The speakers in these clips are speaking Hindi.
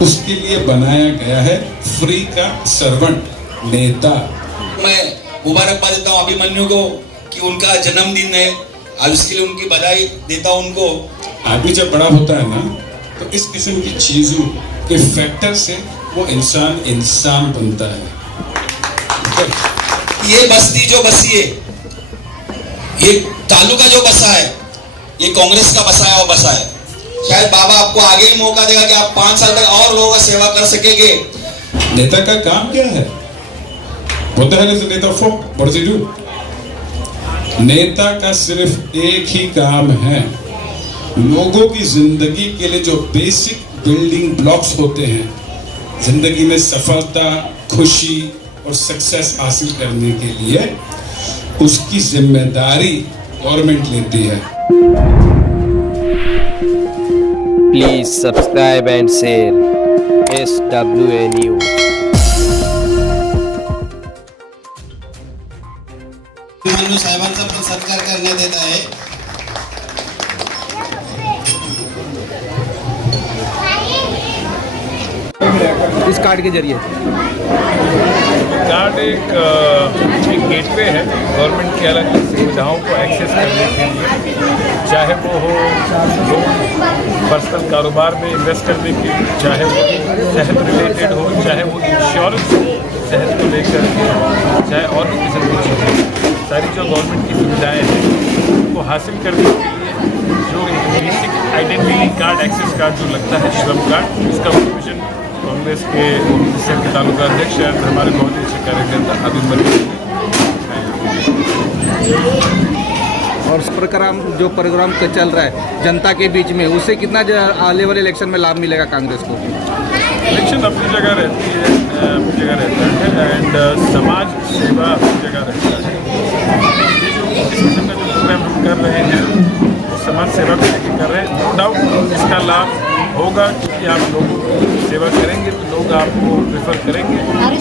उसके लिए बनाया गया है फ्री का सर्वेंट नेता। मैं मुबारकबाद देता हूँ अभिमन्यु को कि उनका जन्मदिन है, आज उसके लिए उनकी बधाई देता हूँ उनको। आदमी जब बड़ा होता है ना तो इस किस्म की चीजों के फैक्टर से वो इंसान बनता है। ये बस्ती जो बसी है, ये तालुका जो बसा है, ये कांग्रेस का बसा है और बसा है। शायद बाबा आपको आगे ही मौका देगा कि आप 5 साल तक और लोगों का सेवा कर सकेंगे। नेता का काम क्या है? What the hell is a नेता for? What does he do? नेता का सिर्फ एक ही काम है, लोगों की जिंदगी के लिए जो बेसिक बिल्डिंग ब्लॉक्स होते हैं, जिंदगी में सफलता, खुशी और सक्सेस हासिल करने के लिए उसकी जिम्मेदारी गवर्नमेंट लेती है। Please subscribe and share SWA news. Abhimanyu साहेबांचा पण सत्कार करण्यात येत आहे। इस कार्ड के जरिए कार्ड एक गेटवे है गवर्नमेंट की अलग सुविधाओं को एक्सेस करने के लिए, चाहे वो हो लोन पर्सनल कारोबार में इन्वेस्ट करने के लिए, चाहे वो सेहत रिलेटेड हो, चाहे वो इंश्योरेंस सेहत को लेकर के, चाहे और भी किस्म की चीज़ें, सारी जो गवर्नमेंट की सुविधाएँ हैं उनको हासिल करने के लिए जो basic identity card, access card जो लगता है, श्रम कार्ड, उसका प्रोविजन कांग्रेस के शहर के तालुका अध्यक्ष और हमारे बहुत ही अच्छे कार्यकर्ता अभिमन्यु। और इस प्रोग्राम चल रहा है जनता के बीच में, उससे कितना आने वाले इलेक्शन में लाभ मिलेगा कांग्रेस को? इलेक्शन अपनी जगह रहती है, अपनी जगह रहता है, एंड समाज सेवा अपनी जगह रहता है। ये जो इस किस्म का जो प्रोग्राम हम कर रहे हैं वो समाज सेवा को लेकर कर रहे हैं। नो डाउट इसका लाभ होगा क्योंकि आप लोगों की सेवा करेंगे तो लोग आपको प्रेफर करेंगे,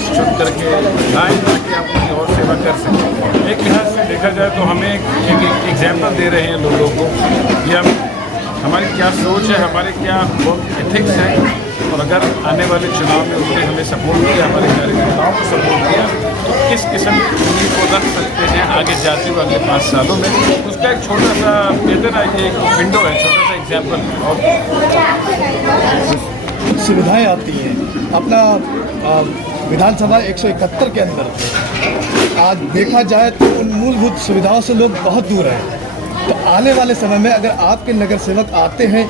चुन करके लाएँ ताकि आप उनकी और सेवा कर सकें। एक लिहाज से देखा जाए तो हमें एक एग्जाम्पल दे रहे हैं लोगों को कि हम हमारी क्या सोच है, हमारे क्या एथिक्स है, और अगर आने वाले चुनाव में उन्होंने हमें सपोर्ट किया, हमारे कार्यकर्ताओं को सपोर्ट किया, तो किस किस्म की उम्मीद को रख सकते हैं आगे जाते हुए अगले 5 सालों में। उसका एक छोटा सा कहते ना, ये एक विंडो है, छोटा सा एग्जाम्पल। और सुविधाएं आती हैं अपना विधानसभा 171 के अंदर आज देखा जाए तो उन मूलभूत सुविधाओं से लोग बहुत दूर हैं। तो आने वाले समय में अगर आपके नगर सेवक आते हैं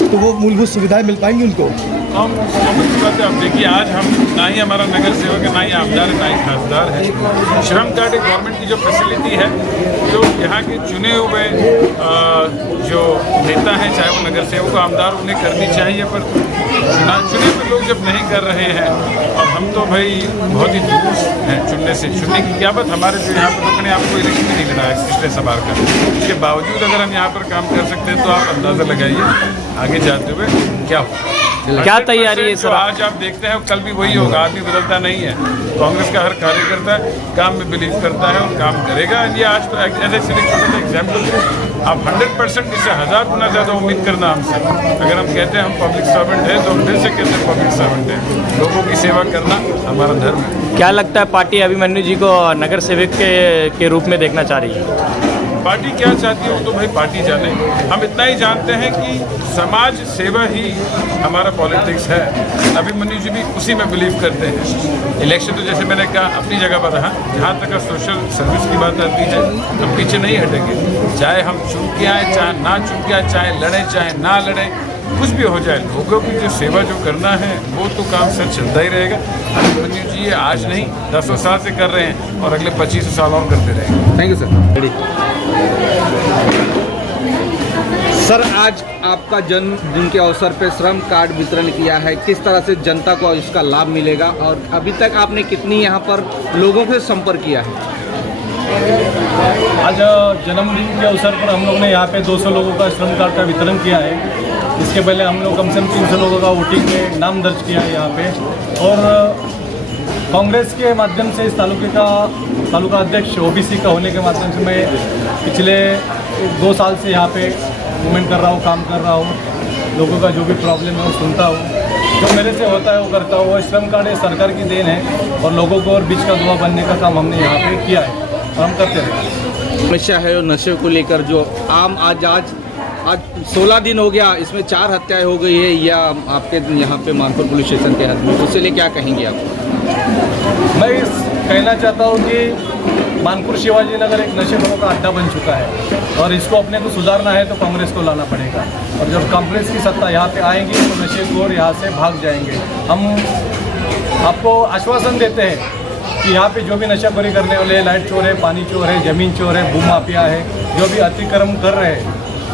तो वो मूलभूत सुविधाएं मिल पाएंगी उनको। हम बात है, अब देखिए आज हम ना ही हमारा नगर सेवक है, ना ही आमदार है, ना ही खासदार है। श्रम कार्ड एक गवर्नमेंट की जो फैसिलिटी है, जो यहाँ के चुने हुए जो नेता हैं, चाहे वो नगर सेवक आमदार, उन्हें करनी चाहिए, पर चुने हुए लोग जब नहीं कर रहे हैं, और हम तो भाई बहुत ही दूर हैं चुनने से। चुनने की क्या बात, हमारे जो यहाँ पर लोगों ने आपको इलेक्शन भी नहीं लड़ा है पिछले 7 बार का, उसके बावजूद अगर हम यहाँ पर काम कर सकते हैं तो आप अंदाज़ा लगाइए आगे जाते हुए क्या हो। क्या तैयारी है सर? आज आप देखते हैं कल भी वही होगा, आदमी बदलता नहीं है। कांग्रेस का हर कार्यकर्ता काम में बिलीव करता है और काम करेगा। ये आज तो ऐसे सिर्फ छोटा सा एग्जाम्पल, आप 100% इससे 1000 गुना ज़्यादा उम्मीद करना हमसे। अगर हम कहते हैं हम पब्लिक सर्वेंट हैं तो फिर से कहते हैं पब्लिक सर्वेंट हैं, लोगों की सेवा करना हमारा धर्म है। क्या लगता है पार्टी अभिमन्यु जी को नगर सेवक के रूप में देखना चाह रही है? पार्टी क्या चाहती है वो तो भाई पार्टी जाने। हम इतना ही जानते हैं कि समाज सेवा ही हमारा पॉलिटिक्स है। अभिमन्यु जी भी उसी में बिलीव करते हैं। इलेक्शन तो जैसे मैंने कहा अपनी जगह पर रहा, जहाँ तक सोशल सर्विस की बात आती है हम पीछे नहीं हटेंगे। चाहे हम चुन के आए, चाहे ना चुन के आए, चाहे लड़ें चाहे ना लड़ें, कुछ भी हो जाए, लोगों की जो सेवा जो करना है वो तो काम सर चलता ही रहेगा। अभिमन्यु जी ये आज नहीं 10 साल से कर रहे हैं और अगले 25 साल और करते रहेंगे। Thank you sir. सर आज आपका जन्मदिन के अवसर पर श्रम कार्ड वितरण किया है, किस तरह से जनता को इसका लाभ मिलेगा और अभी तक आपने कितनी यहाँ पर लोगों से संपर्क किया है? आज जन्मदिन के अवसर पर हम लोग ने यहाँ पे 200 लोगों का श्रम कार्ड का वितरण किया है। इसके पहले हम लोग कम से कम 300 लोगों का वोटिंग में नाम दर्ज किया है यहाँ पे, और कांग्रेस के माध्यम से इस तालुका अध्यक्ष ओबीसी का होने के माध्यम से मैं पिछले 2 साल से यहाँ पे मूवमेंट कर रहा हूँ, काम कर रहा हूँ, लोगों का जो भी प्रॉब्लम है वो सुनता हूँ। जो मेरे से होता है वो करता हूँ। वो श्रम कार्ड ये सरकार की देन है और लोगों को और बीच का दुआ बनने का काम हमने यहाँ पे किया है और हम करते रहेंगे। समस्या है नशे को लेकर जो आम आज 16 दिन हो गया, इसमें 4 हत्याएं हो गई है या आपके यहाँ पे मानपुर पुलिस स्टेशन के हद में, उससे लिए क्या कहेंगे आप? मैं कहना चाहता हूँ कि मानपुर शिवाजी नगर एक नशेखोरों का अड्डा बन चुका है और इसको अपने को सुधारना है तो कांग्रेस को लाना पड़ेगा। और जब कांग्रेस की सत्ता यहाँ पे आएगी तो नशेखोर यहाँ से भाग जाएंगे। हम आपको आश्वासन देते हैं कि यहाँ पे जो भी नशाखोरी करने वाले हैं, लाइट चोर है, पानी चोर है, ज़मीन चोर है, भू माफिया है, जो भी अतिक्रम कर रहे हैं,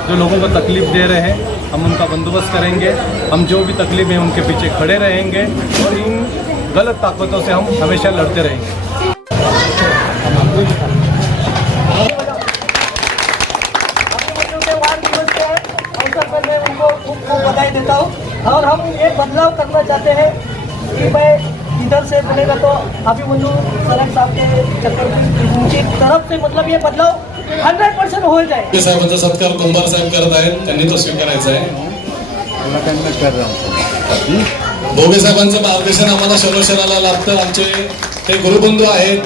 जो लोगों को तकलीफ़ दे रहे हैं, हम उनका बंदोबस्त करेंगे। हम जो भी तकलीफ है उनके पीछे खड़े रहेंगे और इन गलत ताकतों से हम हमेशा लड़ते रहेंगे। अवसर पर मैं उनको खूब बधाई देता हूँ और हम ये बदलाव करना चाहते हैं कि मैं इधर से बनेगा तो अभिमन्यू सरक साहब के चक्कर उनकी तरफ से मतलब ये बदलाव 100% हो जाए। साहेबांचा सत्कार कुंभार साहेब करत आहेत, त्यांनी तो स्वीकारायचा आहे। भोगे साहेबांचं मार्गदर्शन आम्हाला शरोशराला लाभतं। आमचे ते गुरुबंधू आहेत।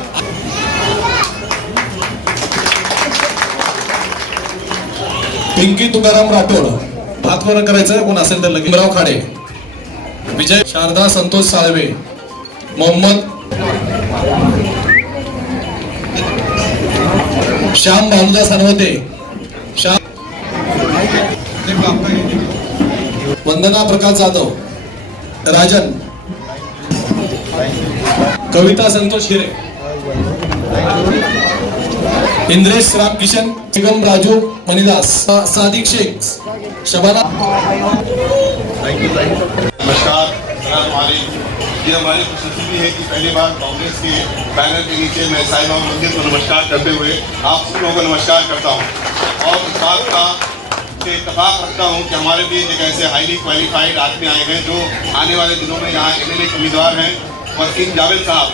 पिंकी तुकाराम राठोड, हात वर करायचं कोण असेल तर लगेच। भीमराव खाडे, विजय शारदा संतोष साळवे, मोहम्मद श्याम भानुदास हनवते, श्याम वंदना प्रकाश जाधव, राजन, कविता संतोष हिरे, इंद्रेश राम किशन, निगम राजू मणिदास, सादिक शेख, शबाना। नमस्कार, ये हमारी खुशनसीबी है कि पहली बार कांग्रेस के बैनर के नीचे मैं साईं बाबा मंदिर को नमस्कार करते हुए आप सब लोगों को नमस्कार करता हूँ और इस बात का इत्तेफाक रखता हूँ कि हमारे बीच एक ऐसे हाईली क्वालिफाइड आदमी आए हैं जो आने वाले दिनों में यहाँ एमएलए के उम्मीदवार हैं, वसीम जावेद साहब,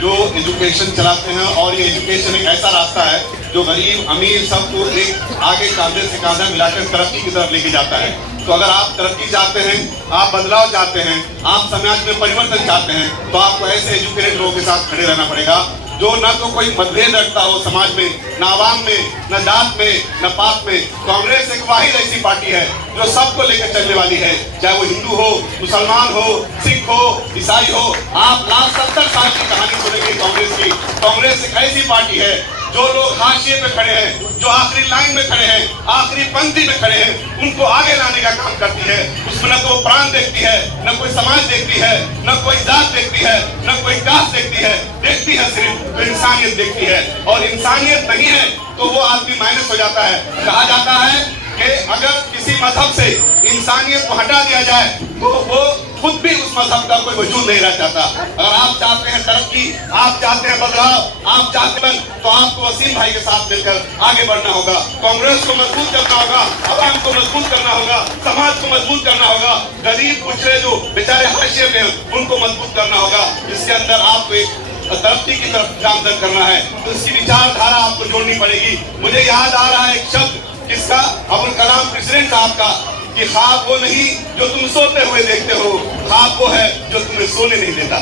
जो एजुकेशन चलाते हैं और ये एजुकेशन एक ऐसा रास्ता है जो गरीब अमीर सबको एक आगे कांधे से कांधा मिलाकर तरक्की की तरफ लेके जाता है। तो अगर आप तरक्की चाहते हैं, आप बदलाव चाहते हैं, आप समाज में परिवर्तन चाहते हैं, तो आपको ऐसे एजुकेटेड लोगों के साथ खड़े रहना पड़ेगा जो न तो कोई मतभेद रखता हो समाज में, न आवाम में, न जात में, न पात में। कांग्रेस एक वाहिद ऐसी पार्टी है जो सबको लेकर चलने वाली है, चाहे वो हिंदू हो, मुसलमान हो, सिख हो, ईसाई हो। आप लास्ट 70 साल की कहानी सुनेंगे कांग्रेस की। कांग्रेस एक ऐसी पार्टी है जो लोग हाशिए पे खड़े हैं, जो आखिरी लाइन में खड़े हैं, आखिरी पंक्ति में खड़े हैं, उनको आगे लाने का काम करती है। उसमें न तो प्राण देखती है, न कोई समाज देखती है, न कोई जात देखती है, न कोई कास्ट देखती है, देखती है सिर्फ तो इंसानियत देखती है। और इंसानियत नहीं है तो वो आदमी माइनस हो जाता है। कहा जाता है कि अगर किसी मजहब से इंसानियत को हटा दिया जाए तो वो खुद भी उस मजहब का कोई वजूद नहीं रह जाता। अगर आप चाहते हैं तरक्की, आप चाहते हैं बदलाव, आप चाहते हैं तो आपको वसीम भाई के साथ मिलकर आगे बढ़ना होगा। कांग्रेस को मजबूत करना होगा, आवाम को मजबूत करना होगा, समाज को मजबूत करना होगा, गरीब कुचले जो बेचारे हाशिए में हैं उनको मजबूत करना होगा। इसके अंदर आपको एक तरक्की की तरफ गामजन करना है तो इसकी विचारधारा आपको जोड़नी पड़ेगी। मुझे याद आ रहा है एक शब्द किसका, अबुल कलाम प्रेसिडेंट साहब का, कि ख्वाब वो नहीं जो तुम सोते हुए देखते हो, ख्वाब वो है जो तुम्हें सोने नहीं देता।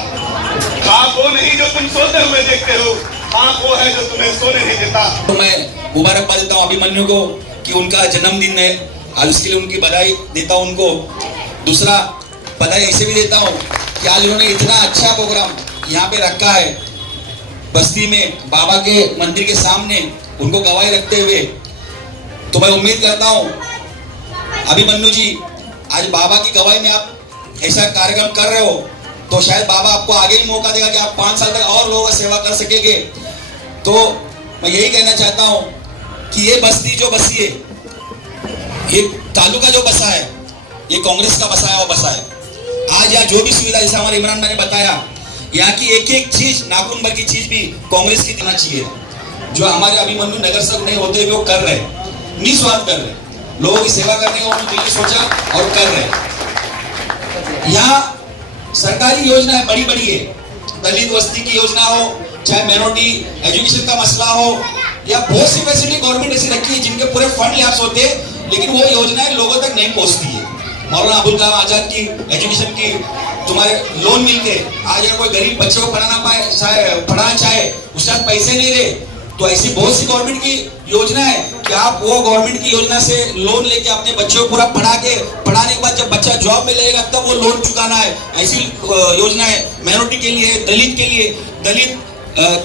ख्वाब वो नहीं जो तुम सोते हुए देखते हो, ख्वाब वो है जो तुम्हें सोने नहीं देता। तो मैं मुबारकबाद देता हूँ अभिमन्यु को कि उनका जन्मदिन है, आज उसके लिए उनकी बधाई देता हूँ उनको। दूसरा बधाई ऐसे भी देता हूँ कि आज उन्होंने इतना अच्छा प्रोग्राम यहाँ पे रखा है बस्ती में, बाबा के मंदिर के सामने उनको गवाही रखते हुए। तो मैं उम्मीद करता हूँ अभिमन्यु जी, आज बाबा की गवाही में आप ऐसा कार्यक्रम कर रहे हो तो शायद बाबा आपको आगे ही मौका देगा कि आप 5 साल तक और लोगों की सेवा कर सकेंगे। तो मैं यही कहना चाहता हूँ कि ये बस्ती जो बसी है, ये तालुका जो बसा है, ये कांग्रेस का बसा है और बसा है। आज यहाँ जो भी सुविधा, जैसे हमारे इमरान भाई ने बताया, यहाँ की एक एक चीज, नाखून भर की चीज भी कांग्रेस की देना चाहिए। जो हमारे अभिमन्यु नगर सभा नहीं होते हुए वो कर रहे, निस्वार्थ कर रहे, लोगों की सेवा करने का उन्होंने दिल सोचा और कर रहे। यहाँ सरकारी योजनाएं बड़ी बड़ी है, दलित वस्ती की योजना हो, चाहे माइनॉरिटी एजुकेशन का मसला हो, या बहुत सी फैसिलिटी गवर्नमेंट ऐसी रखी है जिनके पूरे फंड लैप्स होते हैं लेकिन वो योजनाएं लोगों तक नहीं पहुंचती है। मौलाना अबुल कलाम आजाद की एजुकेशन की तुम्हारे लोन मिलते, आज अगर कोई गरीब बच्चे को पढ़ाना चाहे उसके साथ पैसे नहीं रहे, तो ऐसी बहुत सी गवर्नमेंट की योजना है कि आप वो गवर्नमेंट की योजना से लोन लेके अपने बच्चों को पूरा पढ़ाने के बाद जब बच्चा जॉब में लगेगा तब वो लोन चुकाना है। ऐसी योजना है माइनॉरिटी के लिए, दलित के लिए। दलित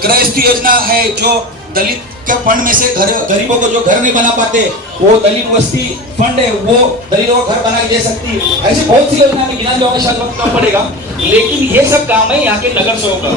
गृहस्थी योजना है, जो दलित के फंड में से गरीबों को जो घर नहीं बना पाते, वो दलित वस्ती फंड है, वो दलितों को घर बना के दे सकती है। ऐसी बहुत सी योजना में गिना जाओगे शायद वक्त कम पड़ेगा, लेकिन ये सब काम है यहाँ के नगर सेवक का।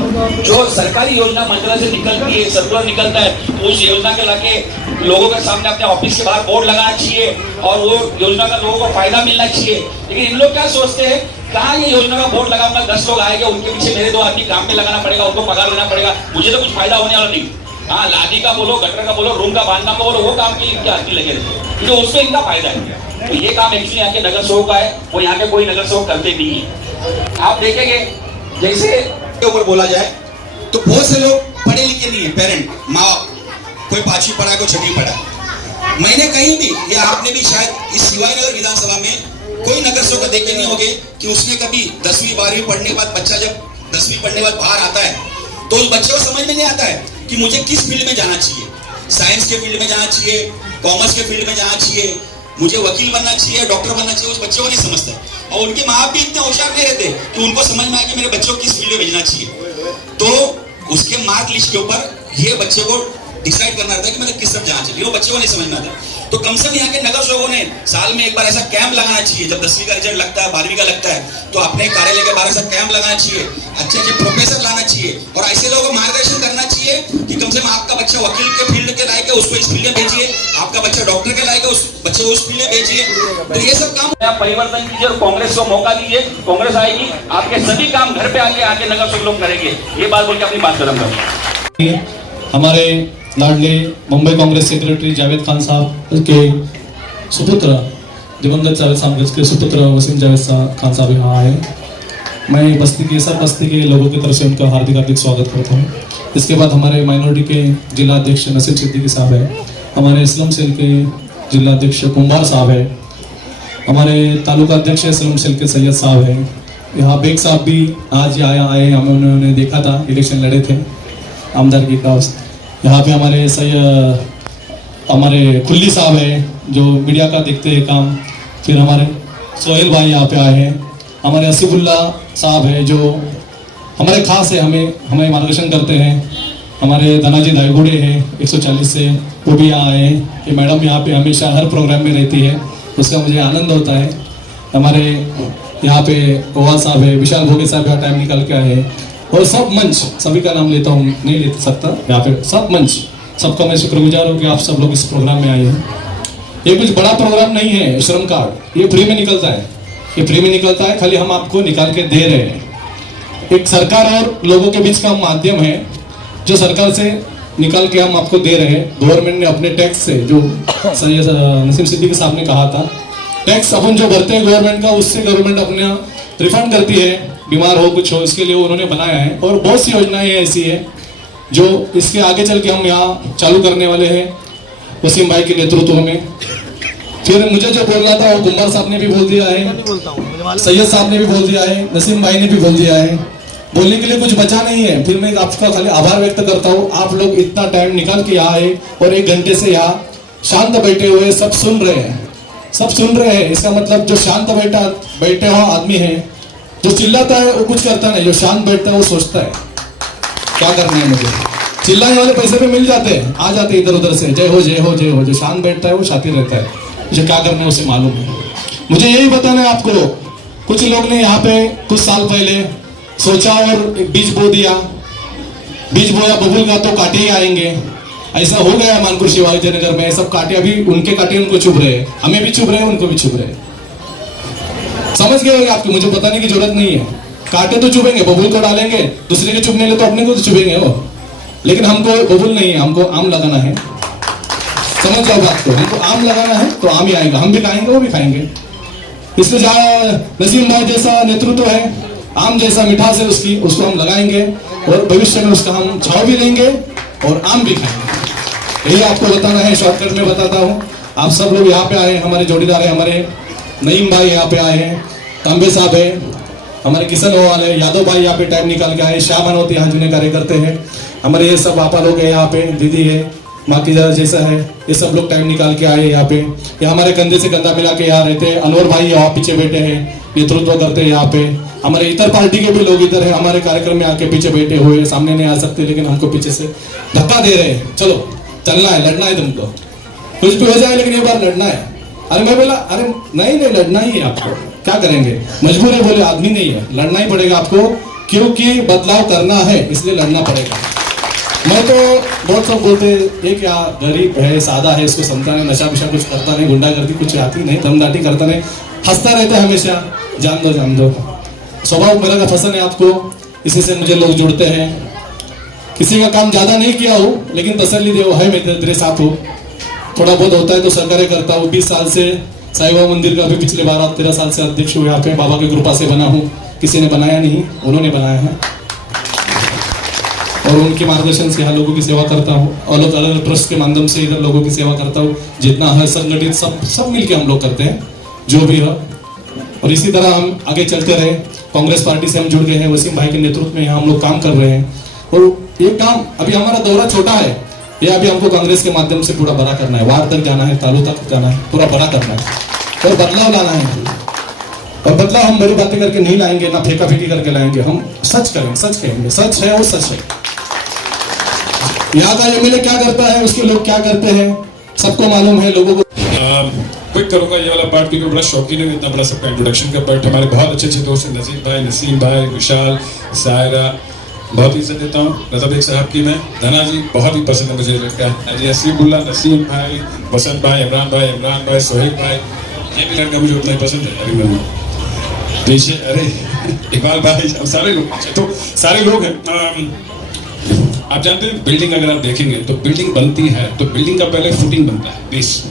जो सरकारी योजना मंत्रालय से निकलती है, सर्कुलर निकलता है, तो उस योजना के लाके लोगों के सामने अपने ऑफिस के बाहर बोर्ड लगाना चाहिए और वो योजना का लोगों को फायदा मिलना चाहिए। लेकिन इन लोग क्या सोचते हैं, कहाँ ये योजना का बोर्ड लगाऊंगा, 10 लोग आएंगे, उनके पीछे मेरे 2 आदमी काम पे लगाना पड़ेगा, उनको पगार देना पड़ेगा, मुझे तो कुछ फायदा होने वाला नहीं। हाँ, लादी का बोलो, गटर का बोलो, रूम का बांधना का बोलो, वो काम के लिए इनके हाथी लगे रहते, तो उसमें इनका फायदा है। तो ये काम एक्चुअली यहाँ के नगर सेवक का है, वो यहाँ के कोई नगर सेवक करते नहीं है। आप देखेंगे जैसे के ऊपर बोला जाए तो बहुत से लोग पढ़े लिखे नहीं है, पेरेंट माँ बाप, कोई 5वीं पढ़ा, कोई 6वीं पढ़ा। मैंने कहीं भी, या आपने भी शायद इस शिवाजीनगर विधानसभा में कोई नगर सेवक देखे नहीं होंगे कि उसने कभी 10वीं 12वीं पढ़ने के बाद, बच्चा जब 10वीं पढ़ने के बाद बाहर आता है तो उस बच्चे को समझ में नहीं आता है कि मुझे किस फील्ड में जाना चाहिए, साइंस के फील्ड में जाना चाहिए, कॉमर्स के फील्ड में जाना चाहिए, मुझे वकील बनना चाहिए, डॉक्टर बनना चाहिए। उस बच्चे को नहीं समझता, और उनके माँ बाप भी इतने होशियार नहीं रहते कि उनको समझ में आए कि मेरे बच्चे को किस फील्ड में भेजना चाहिए। तो उसके मार्क लिस्ट के ऊपर ये बच्चे को डिसाइड करना रहता है कि मैंने किस तरफ जाना चाहिए, वो बच्चे को नहीं समझ में आता। तो कम से कम यहाँ के नगर सेवकों ने साल में एक बार ऐसा कैंप लगाना चाहिए, जब 10वीं का रिजल्ट लगता है, 12वीं का लगता है, तो अपने कार्यालय के बाहर ऐसा कैंप लगाना चाहिए, अच्छे अच्छे प्रोफेसर लाना चाहिए और ऐसे लोगों को मार्गदर्शन करना चाहिए कि कम से कम आपका बच्चा वकील के फील्ड के लायक है, उसको इस फील्ड में भेजिए, आपका बच्चा डॉक्टर के लायक है, उस बच्चे को उस फील्ड में भेजिए। तो ये सब काम परिवर्तन कीजिए और कांग्रेस को मौका दीजिए, कांग्रेस आएगी, आपके सभी काम घर पे आके नगर सेवक लोग करेंगे। ये बात बोल के अपनी बात खत्म करूंगा। हमारे लाडले मुंबई कांग्रेस सेक्रेटरी जावेद खान साहब के सुपुत्र, दिवंगत जावेद साहब के सुपुत्र वसीम जावेद खान साहब यहाँ आए। मैं सब बस्ती के लोगों की तरफ से उनका हार्दिक स्वागत करता हूँ। इसके बाद हमारे माइनॉरिटी के जिला अध्यक्ष नसीम सिद्दीकी साहब है, हमारे इस्लाम सेल के जिला अध्यक्ष कुंभार साहब है, हमारे तालुका अध्यक्ष इस्लाम सेल के सैयद साहब है, यहाँ बेग साहब भी आज आए, हमें उन्होंने देखा था, इलेक्शन लड़े थे आमदारगी का। यहाँ पे हमारे खुल्ली साहब है जो मीडिया का देखते हैं काम, फिर हमारे सोहेल भाई यहाँ पे आए हैं, हमारे असीफुल्ला साहब है जो हमारे खास है, हमें मार्गदर्शन करते हैं, हमारे धनाजी धायगुड़े हैं 140 से, वो भी यहाँ आए हैं कि मैडम यहाँ पे हमेशा हर प्रोग्राम में रहती है, उसका मुझे आनंद होता है। हमारे यहाँ पे ओवा साहब है, विशाल भोगे साहब यहाँ टाइम निकाल के आए हैं, और सब मंच, सभी का नाम लेता हूँ, नहीं ले सकता यहाँ पे, सब मंच, सबका मैं शुक्रगुजार हूँ कि आप सब लोग इस प्रोग्राम में आए हैं। ये कुछ बड़ा प्रोग्राम नहीं है, श्रम कार्ड ये फ्री में निकलता है, ये फ्री में निकलता है, खाली हम आपको निकाल के दे रहे हैं। एक सरकार और लोगों के बीच का माध्यम है जो सरकार से निकाल के हम आपको दे रहे हैं। गवर्नमेंट ने अपने टैक्स से, जो नसीम सिद्दीकी साहब ने कहा था, टैक्स अपन जो भरते हैं गवर्नमेंट का, उससे गवर्नमेंट अपना रिफंड करती है, बीमार हो कुछ हो इसके लिए उन्होंने बनाया है। और बहुत सी योजनाएं ऐसी है जो इसके आगे चल के हम यहाँ चालू करने वाले हैं वसीम भाई के नेतृत्व में। फिर मुझे जो बोलना था वो कुंभार साहब ने भी बोल दिया है, सैयद साहब ने भी बोल दिया है, नसीम भाई ने भी बोल दिया है, बोलने के लिए कुछ बचा नहीं है। फिर मैं आपका खाली आभार व्यक्त करता हूँ, आप लोग इतना टाइम निकाल के यहाँ आए और 1 घंटे से यहाँ शांत बैठे हुए सब सुन रहे हैं, सब सुन रहे हैं। इसका मतलब जो शांत बैठे हुआ आदमी है, जो चिल्लाता है वो कुछ करता नहीं, जो शांत बैठता है वो सोचता है क्या करना है मुझे। चिल्लाने वाले पैसे पे मिल जाते हैं, आ जाते इधर उधर से, जय हो जय हो जय हो। जो शांत बैठता है वो शातिर रहता है, मुझे क्या करना है उसे मालूम है। मुझे यही बताना है आपको, कुछ लोग ने यहाँ पे कुछ साल पहले सोचा और एक बीज बो दिया, बीज बोया बबुल का तो कांटे ही आएंगे, ऐसा हो गया मानपुर शिवाजीनगर में। सब कांटे अभी उनके कांटे उनको चुभ रहे हैं, हमें भी चुभ रहे हैं, उनको भी चुभ रहे हैं। समझ गए होंगे आपको, मुझे बताने की जरूरत नहीं है। कांटे तो चुभेंगे, बबुल को डालेंगे, दूसरे के चुभने ले तो अपने को तो चुभेंगे वो, लेकिन हमको बबुल नहीं है, हमको आम लगाना है। समझ जाओ बात को, हमको आम लगाना है तो आम ही आएगा, हम भी खाएंगे वो भी खाएंगे। इसमें जहाँ नसीम भाई जैसा नेतृत्व है, आम जैसा मिठास है उसकी, उसको हम लगाएंगे और भविष्य में उसका हम छाव भी लेंगे और आम भी खाएंगे। यही आपको बताना है, शॉर्टकट में बताता हूँ। आप सब लोग यहाँ पे आए, हमारे जोड़ीदार है, हमारे नईम भाई यहाँ पे आए हैं, तांबे साहब है, हमारे किशन वाले यादव भाई यहाँ पे टाइम निकाल के आए, श्याम मनोती यहाँ जुने कार्यकर्ते हैं, हमारे ये सब आपा लोग हैं यहाँ पे, दीदी है, माँ की जैसा है, ये सब लोग टाइम निकाल के आए यहाँ पे। ये हमारे कंधे से कंधा मिला के यहाँ रहते हैं। अनवर भाई यहाँ पीछे बैठे हैं, नेतृत्व करते हैं यहाँ पे। हमारे इतर पार्टी के भी लोग इधर है, हमारे कार्यक्रम में आके पीछे बैठे हुए, सामने नहीं आ सकते लेकिन हमको पीछे से धक्का दे रहे हैं, चलो चलना है, लड़ना है तुमको, कुछ भी हो जाए लेकिन एक बार लड़ना है। अरे मैं बोला अरे नहीं लड़ना ही है आपको, क्या करेंगे, मजबूर है, बोले आदमी नहीं है, लड़ना ही पड़ेगा आपको, क्योंकि बदलाव करना है इसलिए लड़ना पड़ेगा। मैं तो बहुत सब बोलते ये क्या गरीब है, सादा है, इसको समझता नहीं, नशा विशा कुछ करता नहीं, गुंडागर्दी कुछ आती नहीं, दमदाटी करता नहीं, हंसता रहता है हमेशा, जान दो। स्वभाव मेरा का पसंद है आपको, इसी से मुझे लोग जुड़ते हैं। किसी का काम ज्यादा नहीं किया हो लेकिन तसल्ली दे है, मैं तेरे साथ हो, थोड़ा बहुत होता है तो सरकार करता हूँ। 20 साल से साईं बाबा मंदिर का भी पिछले 12-13 साल से अध्यक्ष हुए, यहाँ पे बाबा की कृपा से बना हूँ, किसी ने बनाया नहीं, उन्होंने बनाया है, और उनके मार्गदर्शन से यहाँ लोगों की सेवा करता हूँ, अलग अलग ट्रस्ट के माध्यम से इधर लोगों की सेवा करता हूँ, जितना है संगठित सब मिलके हम लोग करते हैं जो भी है। और इसी तरह हम आगे चलते रहे। कांग्रेस पार्टी से हम जुड़ गए हैं, वसीम भाई के नेतृत्व में यहाँ हम लोग काम कर रहे हैं, और ये काम अभी हमारा दौरा छोटा है, ये अभी हमको कांग्रेस के माध्यम से पूरा बड़ा करना है, वार्ड तक जाना है, तालु तक जाना है, पूरा बड़ा करना है और बदलाव लाना है। और बदलाव हम बड़ी बातें करके नहीं लाएंगे, ना फेंका फेंकी करके लाएंगे, हम सच करेंगे, सच कहेंगे, सच है और सच है। यहाँ का एमएलए क्या करता है, उसके लोग क्या करते हैं, सबको मालूम है लोगों को। क्विक करूंगा ये वाला पार्ट क्योंकि बड़ा शौकीन है इतना बड़ा सबका इंट्रोडक्शन का पार्ट। हमारे बहुत अच्छे दोस्त हैं, नजीर भाई, नसीम भाई, विशाल, सायरा, बहुत इज्जत देता हूँ। रजा बेग साहब की मैं, धना जी बहुत ही पसंद है मुझे लड़का, अजीबुल्ला, नसीम भाई, बसंत भाई, इमरान भाई, सोहेब भाई, ये भी लड़का मुझे उतना ही पसंद है। अरे मैं पीछे अरे इकबाल भाई, अब सारे लोग, तो सारे लोग हैं। आप जानते हैं बिल्डिंग अगर आप देखेंगे तो बिल्डिंग बनती है तो बिल्डिंग का पहले फुटिंग बनता है, बेस।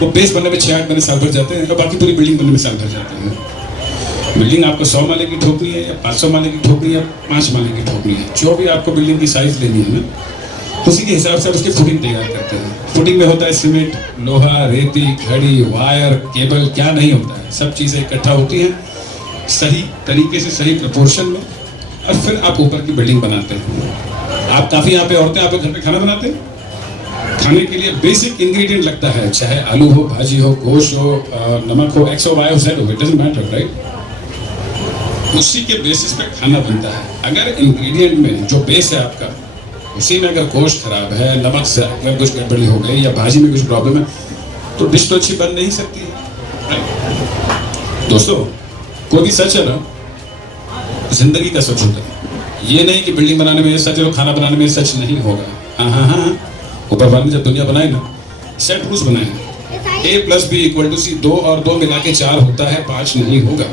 वो बेस बनने में 6-8 महीने साल भर जाते हैं और बाकी पूरी बिल्डिंग बनने में साल भर जाते हैं। बिल्डिंग आपको 100 माले की ठोकनी है या 500 माले की ठोकनी है या 5 माले की ठोकनी है, जो भी आपको बिल्डिंग की साइज लेनी है ना, उसी के हिसाब से उसकी फुटिंग तैयार करते हैं। फुटिंग में होता है सीमेंट, लोहा, रेती, घड़ी, वायर, केबल, क्या नहीं होता है, सब चीज़ें इकट्ठा होती हैं सही तरीके से, सही प्रपोर्शन में, और फिर आप ऊपर की बिल्डिंग बनाते हैं। आप काफ़ी यहाँ पे औरतें आप घर पे खाना बनाते हैं, खाने के लिए बेसिक इंग्रेडिएंट लगता है, चाहे आलू हो, भाजी हो, गोश्त हो, नमक हो, एक्स हो, वाई हो, जेड हो, इट डजंट मैटर, राइट। उसी के बेसिस पे खाना बनता है। अगर इंग्रेडिएंट में जो बेस है आपका, उसी में अगर गोश्त खराब है, नमक से अगर कुछ गड़बड़ी हो गई या भाजी में कुछ प्रॉब्लम है, तो डिश तो अच्छी बन नहीं सकती है, राइट। दोस्तों, कोई भी सच है ना, जिंदगी का सच होता है। ये नहीं कि बिल्डिंग बनाने में सच है और खाना बनाने में सच नहीं होगा। हाँ, ऊपर वाले ने जब दुनिया बनाई ना, सेट रूल्स बनाए, A+B=C, 2 और 2 मिला के 4 होता है, 5 नहीं होगा।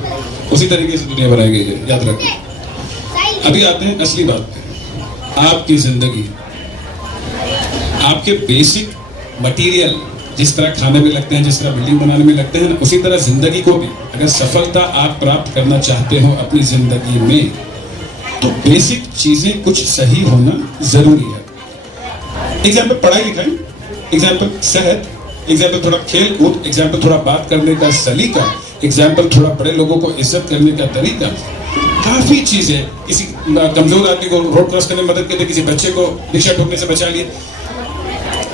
उसी तरीके से दुनिया बनाई गई है, याद रखें। अभी आते हैं असली बात पे। आपकी जिंदगी, आपके बेसिक मटेरियल जिस तरह खाने में लगते हैं, जिस तरह बिल्डिंग बनाने में लगते हैं ना, उसी तरह जिंदगी को भी अगर सफलता आप प्राप्त करना चाहते हो अपनी जिंदगी में, तो बेसिक चीजें कुछ सही होना जरूरी है। एग्जाम्पल पढ़ाई लिखाई, एग्जाम्पल सेहत, एग्जाम्पल थोड़ा खेल कूद, एग्जाम्पल थोड़ा बात करने का सलीका, एग्जाम्पल थोड़ा बड़े लोगों को इज्जत करने का तरीका, काफी चीजें। किसी कमजोर आदमी को रोड क्रॉस करने में मदद करते, किसी बच्चे को रिक्शा ठोकने से बचा लिए।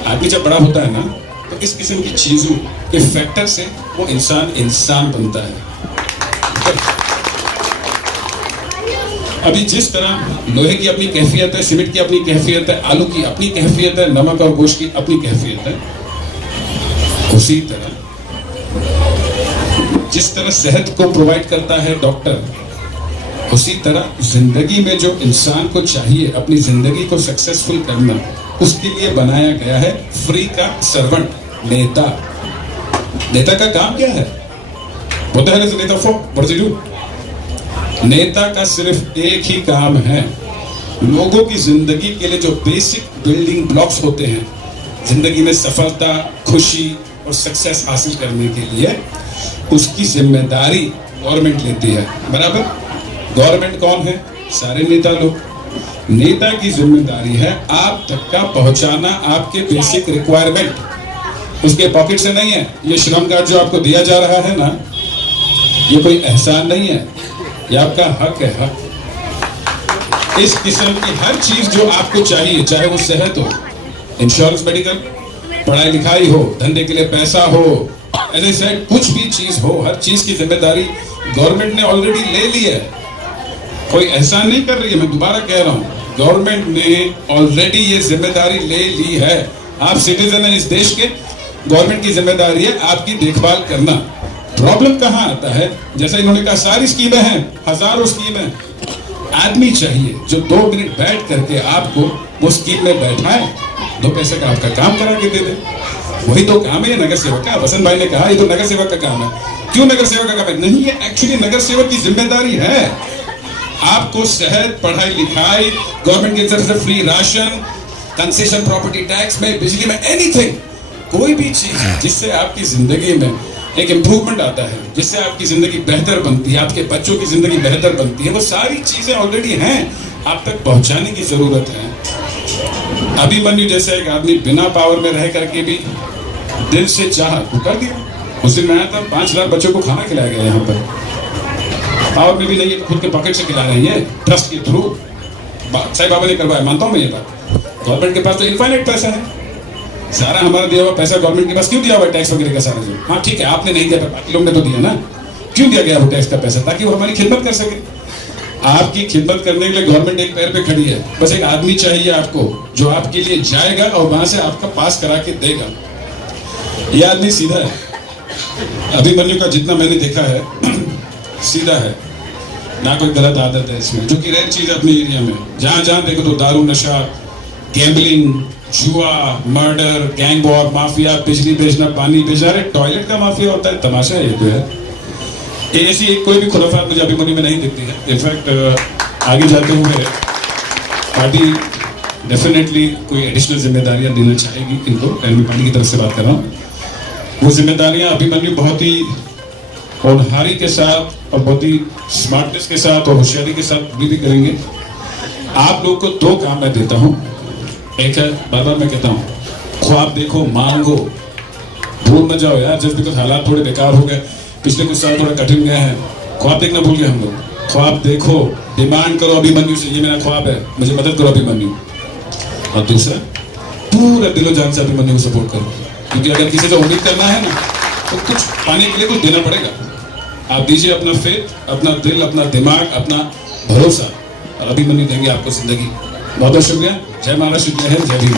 आदमी जब बड़ा होता है ना, तो इस किस्म की चीजों के फैक्टर से वो इंसान बनता है। अभी जिस तरह लोहे की अपनी कैफियत है, सीमेंट की अपनी कैफियत है, आलू की अपनी कैफियत है, नमक और गोश्त की अपनी कैफियत है, उसी तरह जिस तरह सेहत को प्रोवाइड करता है डॉक्टर, उसी तरह जिंदगी में जो इंसान को चाहिए अपनी जिंदगी को सक्सेसफुल करना, उसके लिए बनाया गया है फ्री का सर्वेंट, नेता। नेता का काम क्या है? होता है नेता फॉर व्हाट डू? नेता का सिर्फ एक ही काम है, लोगों की जिंदगी के लिए जो बेसिक बिल्डिंग ब्लॉक्स होते हैं, जिंदगी में सफलता, खुशी और सक्सेस हासिल करने के लिए, उसकी जिम्मेदारी गवर्नमेंट लेती है। बराबर? गवर्नमेंट कौन है? सारे नेता लोग। नेता की जिम्मेदारी है आप तक का पहुंचाना आपके बेसिक रिक्वायरमेंट। उसके पॉकेट से नहीं है। ये श्रम कार्ड जो आपको दिया जा रहा है ना, ये कोई एहसान नहीं है, ये आपका हक है, हक। इस किस्म की हर चीज जो आपको चाहिए, चाहे वो सेहत हो, इंश्योरेंस, मेडिकल, पढ़ाई लिखाई हो, धंधे के लिए पैसा हो, ऐसे सेड कुछ भी चीज हो, हर चीज की जिम्मेदारी गवर्नमेंट ने ऑलरेडी ले ली है। कोई एहसान नहीं कर रही है, मैं दोबारा कह रहा हूँ, गवर्नमेंट ने ऑलरेडी ये जिम्मेदारी ले ली है। आप सिटीजन हैं इस देश के, गवर्नमेंट की जिम्मेदारी है आपकी देखभाल करना। प्रॉब्लम कहाँ आता है, जैसा इन्होंने कहा सारी स्कीमें हैं, हजारों स्कीमें, आदमी चाहिए जो 2 मिनट बैठ करके आपको वो स्कीम में बैठाए, 2 पैसे का आपका काम करा के दे दे। वही तो काम है नगर सेवक का। वसंत भाई ने कहा ये तो नगर सेवक का काम है। क्यों नगर सेवक का काम है? नहीं, ये एक्चुअली नगर सेवक की जिम्मेदारी है। आपको सेहत, पढ़ाई लिखाई, गवर्नमेंट की तरफ से free ration, concession property tax में, बिजली में, एनीथिंग, कोई भी चीज जिससे आपकी जिंदगी में एक इम्प्रूवमेंट आता है, जिससे आपकी जिंदगी बेहतर बनती है, आपके बच्चों की जिंदगी बेहतर बनती है, वो सारी चीजें ऑलरेडी हैं, आप तक पहुंचाने की जरूरत है। अभिमन्यु जैसा एक आदमी बिना पावर में रह करके भी दिल से चाह तो कर दिया। उस दिन मैं आया था, 5000 बच्चों को खाना खिलाया गया यहाँ पर। पावर में भी नहीं है, खुद के पॉकेट से खिला रहे हैं, ट्रस्ट के थ्रू। साईं बाबा ने करवाया, मानता हूँ मैं ये बात। गवर्नमेंट के पास तो इनफाइनाइट पैसा है, सारा हमारा दिया हुआ पैसा गवर्नमेंट के पास क्यों दिया हुआ है? टैक्स वगैरह का सारा जो, हाँ ठीक है आपने नहीं दिया, बाकी लोग ने तो दिया ना। क्यों दिया गया वो टैक्स का पैसा? ताकि वो हमारी खिदमत कर सके। आपकी खिदमत करने के लिए गवर्नमेंट एक पैर पे खड़ी है, बस एक आदमी चाहिए आपको जो आपके लिए जाएगा और वहां से आपका पास करा के देगा। ये आदमी सीधा है। अभिमन्यु का जितना मैंने देखा है सीधा है, ना कोई गलत आदत है इसमें, जो कि रेयर चीज है अपने एरिया में। जहां जहां देखो तो दारू, नशा, गैम्बलिंग, जुआ, मर्डर, गैंग वॉर, माफिया, बिजली बेचना, पानी बेचना, अरे टॉयलेट का माफिया होता है, तमाशा है ये तो है। ऐसी कोई भी खुराफात मुझे अभिमन्यु में नहीं दिखती है। इनफैक्ट आगे जाते हुए पार्टी डेफिनेटली कोई एडिशनल जिम्मेदारियां देना चाहेगी इनको, एनपी पार्टी की तरफ से बात कर रहा हूँ। वो जिम्मेदारियां अभिमन्यु बहुत ही होनहारी के साथ और बहुत ही स्मार्टनेस के साथ और होशियारी के साथ पूरी भी करेंगे। आप लोग को 2 काम मैं देता हूँ। एक है, बार बार मैं कहता हूँ, ख्वाब देखो, मांगो, भूल मत जाओ यार। जस्ट बिकॉज हालात थोड़े बेकार हो गए, पिछले कुछ साल थोड़ा कठिन गए हैं, ख्वाब देखना भूल गए हम लोग। ख्वाब देखो, डिमांड करो अभिमन्यु से, ये मेरा ख्वाब है, मुझे मदद करो अभिमन्यु। और दूसरा, पूरे दिलो जान से अभिमन्यु को सपोर्ट करो, क्योंकि अगर किसी से उम्मीद करना है ना तो कुछ पाने के लिए कुछ देना पड़ेगा। आप दीजिए अपना फेथ, अपना दिल, अपना दिमाग, अपना भरोसा, और अभिमन्यु देंगे आपको जिंदगी। बहुत बहुत शुक्रिया। जय महाराष्ट्र, जय हिंद, जय भीम।